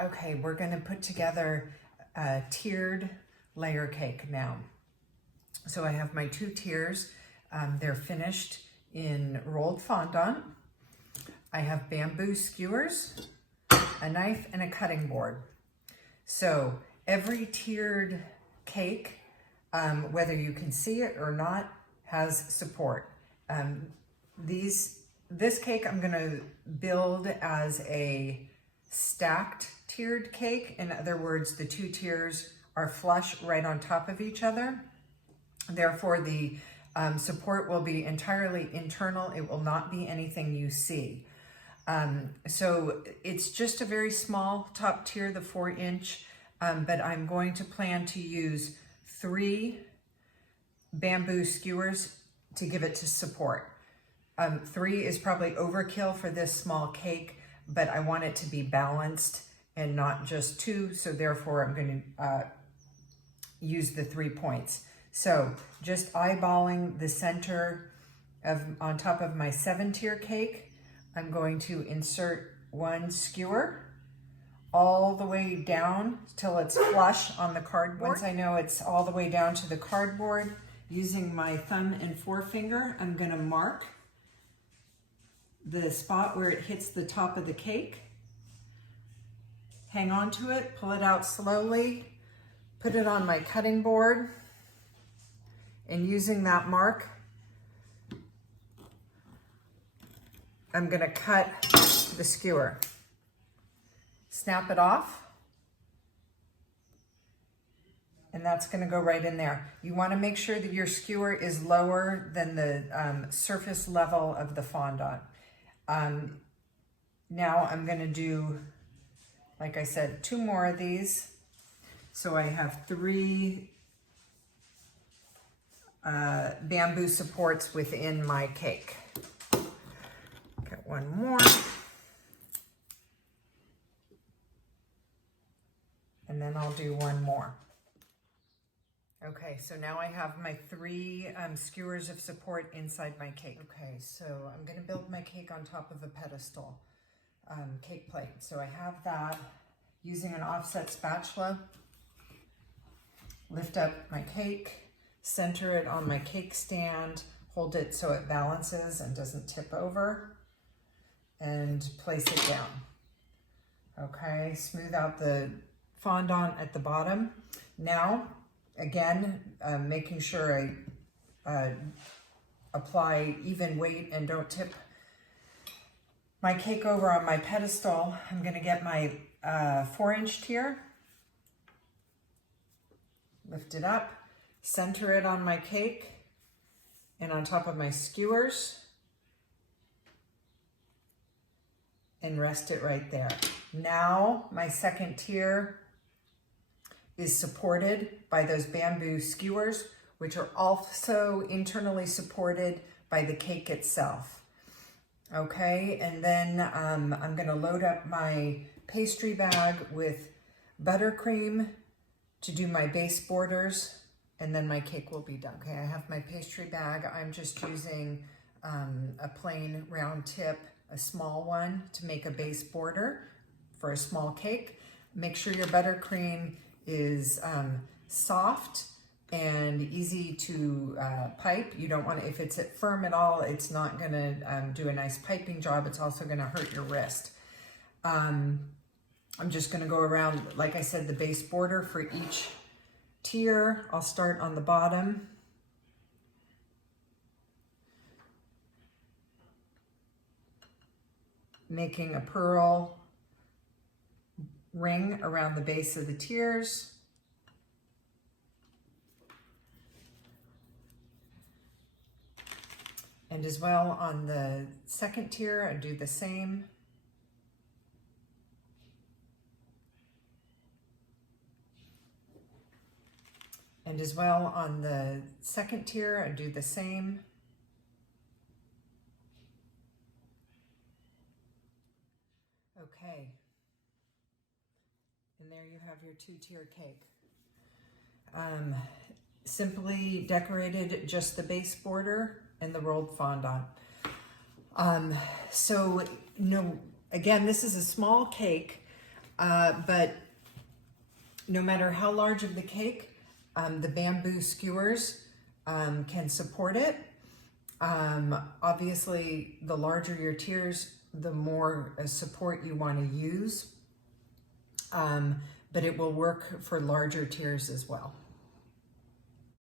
Okay, we're going to put together a tiered layer cake now. So I have my 2 tiers. They're finished in rolled fondant. I have bamboo skewers, a knife, and a cutting board. So every tiered cake, whether you can see it or not, has support. This cake I'm going to build as a stacked tiered cake. In other words, the 2 tiers are flush right on top of each other. Therefore, the support will be entirely internal. It will not be anything you see. So it's just a very small top tier, the 4-inch, but I'm going to plan to use 3 bamboo skewers to give it to support. 3 is probably overkill for this small cake, but I want it to be balanced and not just 2, so therefore I'm going to use the 3 points. So just eyeballing the center on top of my 7-tier cake, I'm going to insert 1 skewer all the way down till it's flush on the cardboard. Once I know it's all the way down to the cardboard, using my thumb and forefinger, I'm going to mark the spot where it hits the top of the cake. Hang on to it, pull it out slowly, put it on my cutting board, and using that mark, I'm going to cut the skewer. Snap it off, and that's going to go right in there. You want to make sure that your skewer is lower than the surface level of the fondant. Now I'm going to do, like I said, 2 more of these. So I have 3 bamboo supports within my cake. Get 1 more. And then I'll do 1 more. Okay, so now I have my 3 skewers of support inside my cake. Okay, so I'm gonna build my cake on top of a pedestal cake plate. So I have that. Using an offset spatula, lift up my cake, center it on my cake stand, hold it so it balances and doesn't tip over, and place it down. Okay, smooth out the fondant at the bottom. Now, again, making sure I apply even weight and don't tip my cake over on my pedestal. I'm going to get my 4-inch tier, lift it up, center it on my cake and on top of my skewers, and rest it right there. Now my 2nd tier is supported by those bamboo skewers, which are also internally supported by the cake itself. Okay, and then I'm gonna load up my pastry bag with buttercream to do my base borders, and then my cake will be done. Okay, I have my pastry bag. I'm just using a plain round tip, a small one, to make a base border for a small cake. Make sure your buttercream is soft and easy to pipe. You don't want to, if it's firm at all, it's not going to do a nice piping job. It's also going to hurt your wrist. I'm just going to go around, like I said, the base border for each tier. I'll start on the bottom. Making a pearl ring around the base of the tiers. And as well on the 2nd tier, I do the same. And as well on the 2nd tier, I do the same. Okay. And there you have your 2-tier cake. Simply decorated just the base border and the rolled fondant. So, again, this is a small cake. But no matter how large of the cake, the bamboo skewers can support it. Obviously, the larger your tiers, the more support you want to use, but it will work for larger tiers as well.